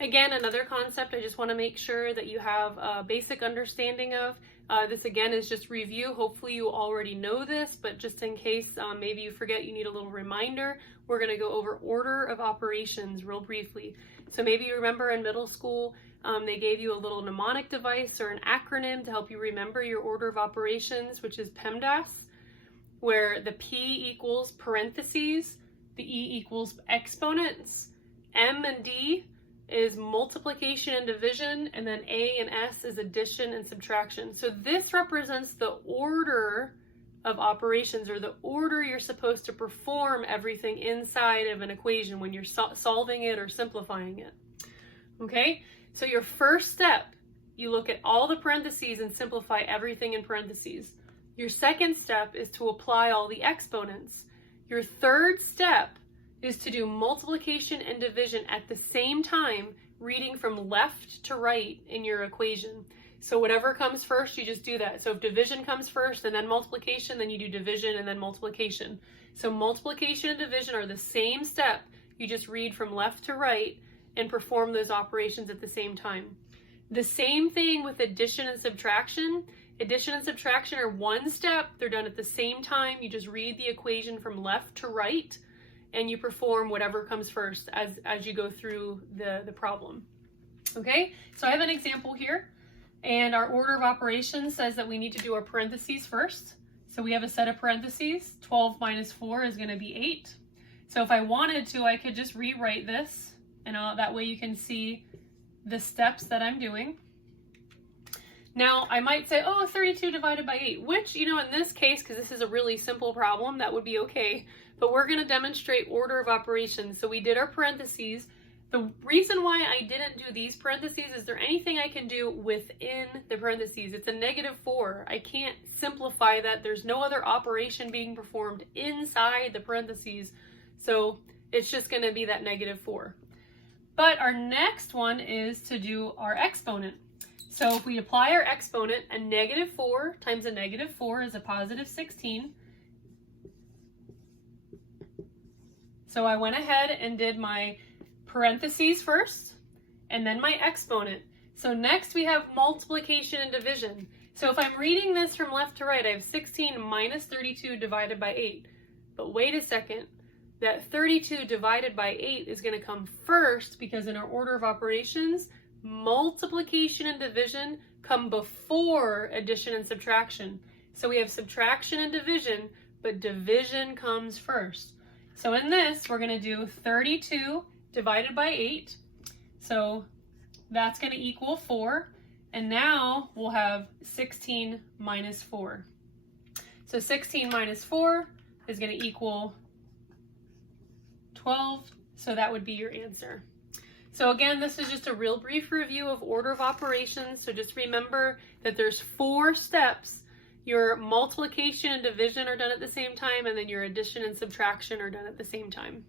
Again, another concept I just want to make sure that you have a basic understanding of. This again is just review. Hopefully you already know this, but just in case maybe you forget, you need a little reminder. We're going to go over order of operations real briefly. So maybe you remember in middle school, they gave you a little mnemonic device or an acronym to help you remember your order of operations, which is PEMDAS, where the P equals parentheses, the E equals exponents, M and D is multiplication and division, and then A and S is addition and subtraction. So this represents the order of operations, or the order you're supposed to perform everything inside of an equation when you're solving it or simplifying it. Okay, so your first step, you look at all the parentheses and simplify everything in parentheses. Your second step is to apply all the exponents. Your third step is to do multiplication and division at the same time, reading from left to right in your equation. So whatever comes first, you just do that. So if division comes first and then multiplication, then you do division and then multiplication. So multiplication and division are the same step. You just read from left to right and perform those operations at the same time. The same thing with addition and subtraction. Addition and subtraction are one step. They're done at the same time. You just read the equation from left to right, and you perform whatever comes first as you go through the problem. Okay, so I have an example here, and our order of operations says that we need to do our parentheses first. So we have a set of parentheses. 12 minus 4 is going to be 8. So if I wanted to, I could just rewrite this, and that way you can see the steps that I'm doing. Now, I might say, oh, 32 divided by 8, which, in this case, because this is a really simple problem, that would be okay. But we're going to demonstrate order of operations. So we did our parentheses. The reason why I didn't do these parentheses, is there anything I can do within the parentheses? It's a -4. I can't simplify that. There's no other operation being performed inside the parentheses. So it's just going to be that -4. But our next one is to do our exponent. So if we apply our exponent, a -4 times a -4 is a +16. So I went ahead and did my parentheses first, and then my exponent. So next we have multiplication and division. So if I'm reading this from left to right, I have 16 minus 32 divided by 8. But wait a second, that 32 divided by 8 is going to come first, because in our order of operations, multiplication and division come before addition and subtraction. So we have subtraction and division, but division comes first. So in this, we're going to do 32 divided by 8. So that's going to equal 4. And now we'll have 16 minus 4. So 16 minus 4 is going to equal 12. So that would be your answer. So again, this is just a real brief review of order of operations. So just remember that there's 4 steps. Your multiplication and division are done at the same time, and then your addition and subtraction are done at the same time.